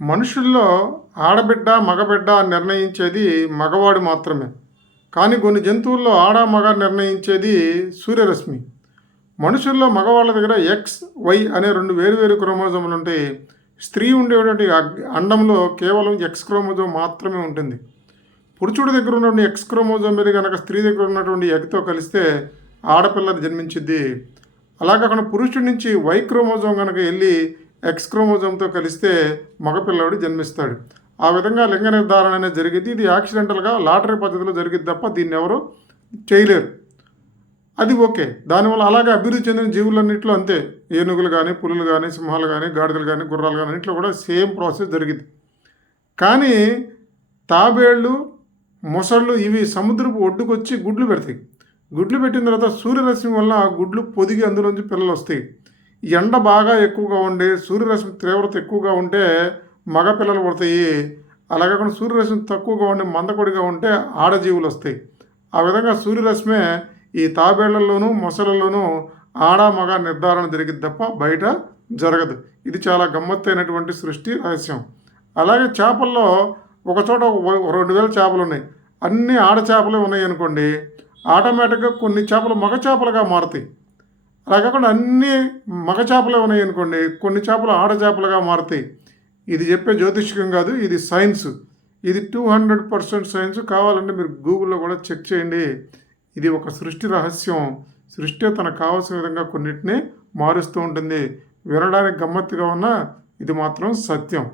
మనుషుల్లో ఆడబిడ్డ మగబిడ్డ నిర్ణయించేది మగవాడు మాత్రమే. కానీ కొన్ని జంతువుల్లో ఆడ మగ నిర్ణయించేది సూర్యరశ్మి. మనుషుల్లో మగవాళ్ళ దగ్గర ఎక్స్ వై అనే రెండు వేరువేరు క్రోమోజోములు ఉంటాయి స్త్రీ ఉండేటువంటి అండంలో కేవలం ఎక్స్ క్రోమోజోమ్ మాత్రమే ఉంటుంది. పురుషుడి దగ్గర ఉన్నటువంటి ఎక్స్ క్రోమోజోమ్ మీద కనుక స్త్రీ దగ్గర ఉన్నటువంటి ఎగ్తో కలిస్తే ఆడపిల్లని జన్మించింది అలాగే అక్కడ పురుషుడి నుంచి వై క్రోమోజోమ్ కనుక వెళ్ళి ఎక్స్ క్రోమోజోమ్తో కలిస్తే మగపిల్లవాడు జన్మిస్తాడు. ఆ విధంగా లింగ నిర్ధారణ అనేది జరిగింది ఇది యాక్సిడెంటల్గా లాటరీ పద్ధతిలో జరిగింది తప్ప దీన్ని ఎవరు చేయలేరు. అది ఓకే. దానివల్ల అలాగే అభివృద్ధి చెందిన జీవులన్నింటిలో అంతే. ఏనుగులు కానీ పులులు కానీ సింహాలు కానీ గాడిదలు కానీ గుర్రాలు కానీ అన్నింటిలో కూడా సేమ్ ప్రాసెస్ జరిగింది కానీ తాబేళ్ళు మొసళ్ళు ఇవి సముద్రపు ఒడ్డుకొచ్చి గుడ్లు పెడతాయి. గుడ్లు పెట్టిన తర్వాత సూర్యరశ్మి వల్ల ఆ గుడ్లు పొదిగి అందులోంచి పిల్లలు వస్తాయి ఎండ బాగా ఎక్కువగా ఉండి సూర్యరశ్మి తీవ్రత ఎక్కువగా ఉంటే మగ పిల్లలు పుడతాయి. అలాగే కాకుండా సూర్యరశ్మి తక్కువగా ఉండి మందకొడిగా ఉంటే ఆడజీవులు వస్తాయి. ఆ విధంగా సూర్యరశ్మే ఈ తాబేళ్ళలోనూ మొసళ్ళలోనూ ఆడ మగ నిర్ధారణ జరిగింది తప్ప బయట జరగదు. ఇది చాలా గమ్మత్తైనటువంటి సృష్టి రహస్యం. అలాగే చేపల్లో ఒకచోట రెండు వేల చేపలు ఉన్నాయి. అన్ని ఆడ చేపలే ఉన్నాయి అనుకోండి ఆటోమేటిక్గా కొన్ని చేపలు మగ చేపలుగా మారుతాయి. అలా కాకుండా అన్ని మగ చేపలే ఉన్నాయి అనుకోండి కొన్ని చేపలు ఆడ చేపలుగా మారుతాయి. ఇది చెప్పే జ్యోతిష్కం కాదు ఇది సైన్స్. ఇది టూ హండ్రెడ్ పర్సెంట్ సైన్స్ కావాలంటే మీరు గూగుల్లో కూడా చెక్ చేయండి. ఇది ఒక సృష్టి రహస్యం. సృష్టి తనకు కావాల్సిన విధంగా కొన్నిటిని మారుస్తూ ఉంటుంది. వినడానికి గమ్మత్తుగా ఉన్న ఇది మాత్రం సత్యం.